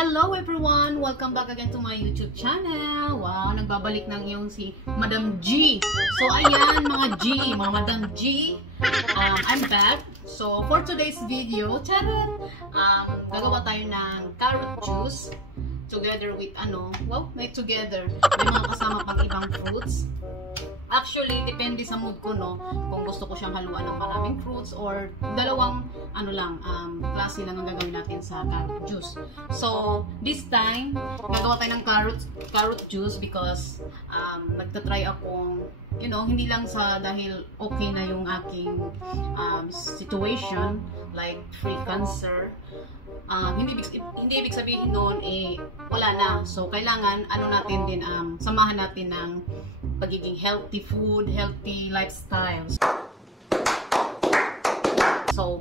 Hello everyone! Welcome back again to my YouTube channel. Wow, nagbabalik ng iyong si Madam G. So ayan mga G, mga Madam G. I'm back. So for today's video, gagawa tayo ng carrot juice together with may mga kasama pang ibang fruits. Actually, depende sa mood ko, no? Kung gusto ko siyang haluan ng maraming fruits or dalawang, klase lang ang gagawin natin sa carrot juice. So, this time, gagawa tayo ng carrot juice because nagtatry akong, hindi lang dahil okay na yung aking situation, like free cancer. Hindi ibig sabihin noon, wala na. So, kailangan, natin din, samahan natin ng pagiging healthy food, healthy lifestyles. So,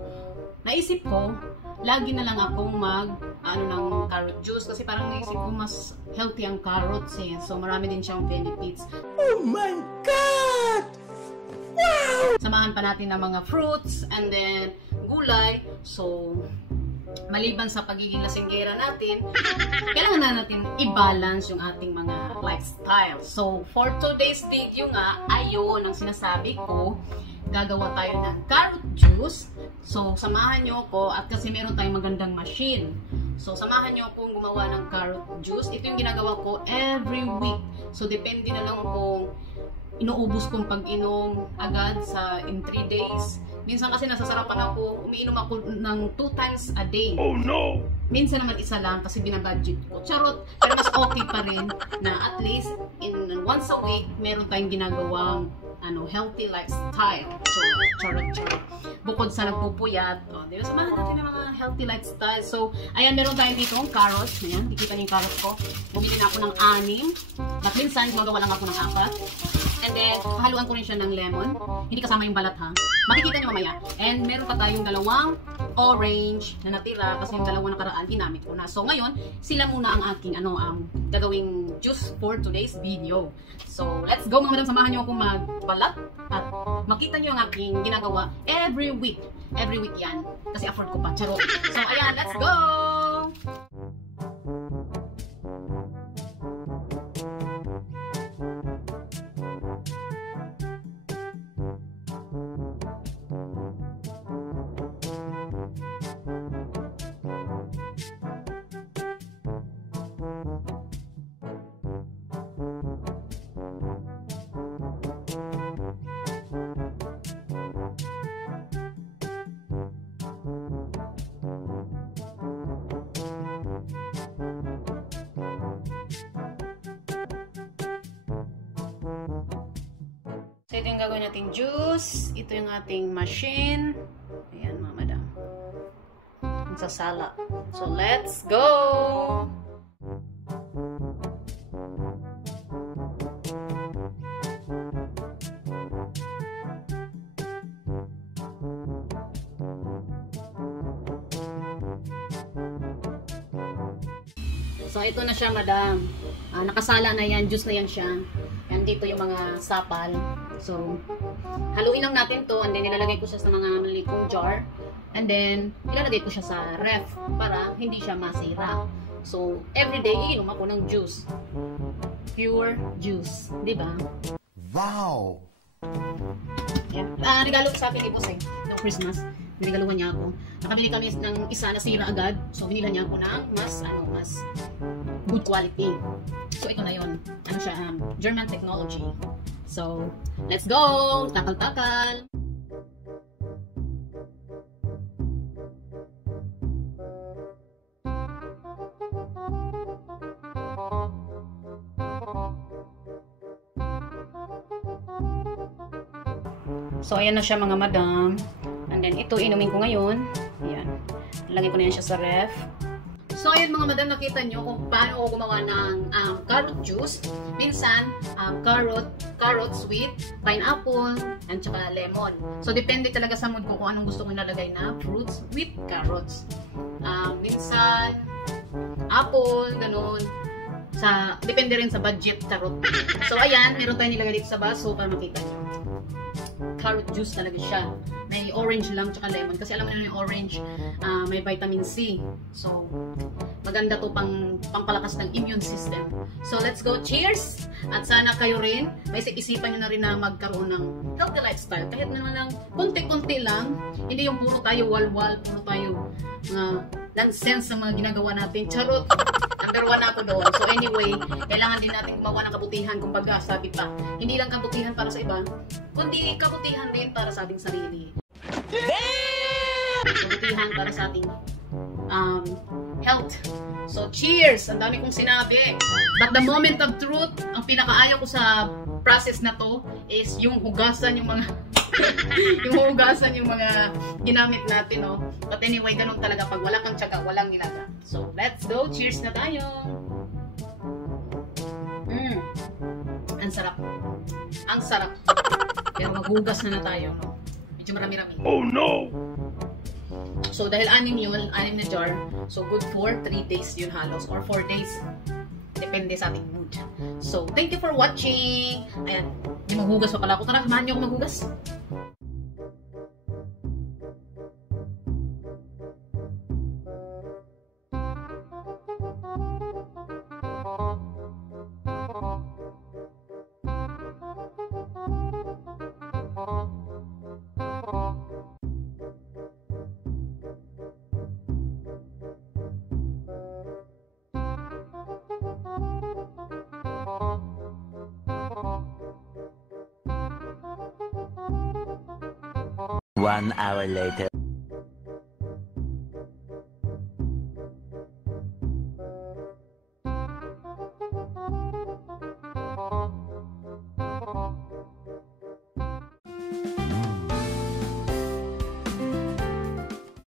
naisip ko, lagi na lang akong ng carrot juice kasi parang naisip ko mas healthy ang carrots So, marami din siyang benefits. Oh my God! Wow! Samahan pa natin ng mga fruits and then gulay. So, maliban sa pagiging lasinggera natin, kailangan na natin i-balance yung ating mga lifestyle. So, for today's video nga, ayun ang sinasabi ko, gagawa tayo ng carrot juice. So, samahan nyo ko at kasi meron tayong magandang machine. So, samahan nyo akong gumawa ng carrot juice. Ito yung ginagawa ko every week. So, depende na lang kung inuubos kong pag-inom agad in 3 days. Minsan kasi nasasarapan ako, umiinom ako ng 2 times a day. Oh no! Minsan naman isa lang kasi binabudget ko. Charot! Pero mas okay pa rin na at least once a week, meron tayong ginagawang healthy lifestyle. So, charot. Bukod sa nagpupuyat, diba, samahan natin ng mga healthy lifestyle. So, ayan, meron tayong dito ang carrots. Ayan, dikita niyo yung carrots ko. Bumili na ako ng 6. At minsan, gumagawa lang ako ng 4. And then, haluan ko rin siya ng lemon. Hindi kasama yung balat, ha? Makikita nyo mamaya. And meron pa tayong 2 orange na natira kasi yung 2 nakaraan ginamit ko na. So, ngayon, sila muna ang aking gagawing juice for today's video. So, let's go mga madam. Samahan nyo akong magbalat at makita nyo ang aking ginagawa every week. Every week yan. Kasi afford ko pa. Charot. So, ayan. Let's go! So, ito yung gagawin nating juice. Ito yung ating machine. Ayan, mga madam. Magsasala. So, let's go! So, ito na siya, madam. Nakasala na yan. Juice na yan siya. Yan, dito yung mga sapal. So, haluin lang natin to and then nilalagay ko siya sa mga maliit kong jar. And then, ilalagay ko siya sa ref para hindi siya masira. So, everyday, iinom ako ng juice. Pure juice. Diba? Wow! Yan. Regalo sa ating ibos noong Christmas. Niregaluhan niya ako. Nakabili kami ng isa na sira agad. So, binila niya ako ng mas good quality. So, ito na yun. German technology. So, let's go! Takal-takal! So, ayan na siya mga madam. And then, ito inumin ko ngayon. Ayan. Lagay ko na yan siya sa ref. So, ayun mga madam, nakita nyo kung paano ako gumawa ng carrot juice. Minsan, carrots with pineapple, and saka lemon. So, depende talaga sa mood ko kung anong gusto kong nalagay na fruits with carrots. Minsan, apple, ganun. Depende rin sa budget, carrot. So, ayan, meron tayong nilagay dito sa baso para makita nyo. Carrot juice talaga siya. May orange lang tsaka lemon. Kasi alam mo na yung orange, may vitamin C. So, maganda to pangpalakas ng immune system. So let's go, cheers! At sana kayo rin, may isip-isipan nyo na rin na magkaroon ng healthy lifestyle. Kahit naman lang, konti-konti lang, hindi yung puro tayo wal-wal, puro tayo nonsense sa mga ginagawa natin. Charot! Number 1 ako doon. So anyway, kailangan din natin gumawa ng kabutihan. Kumbaga, sabi pa, hindi lang kabutihan para sa iba, kundi kabutihan din para sa ating sarili. Kabutihan para sa ating health. So, cheers! Ang dami kong sinabi. But the moment of truth, ang pinakaayaw ko sa process na to is yung hugasan yung mga yung hugasan yung mga ginamit natin, no? But anyway, ganun talaga. Pag wala kang tiyaga, walang nilaga. So, let's go! Cheers na tayo! Ang sarap. Ang sarap. Pero maghugas na tayo, no? Medyo marami-rami. Oh no! So, dahil 6 yun, 6 na jar, so good for 3 days yun halos, or 4 days. Depende sa ating mood. So, thank you for watching. Ayan, may maghugas pa pala ako. Tara, samahan niyo ako maghugas. One hour later.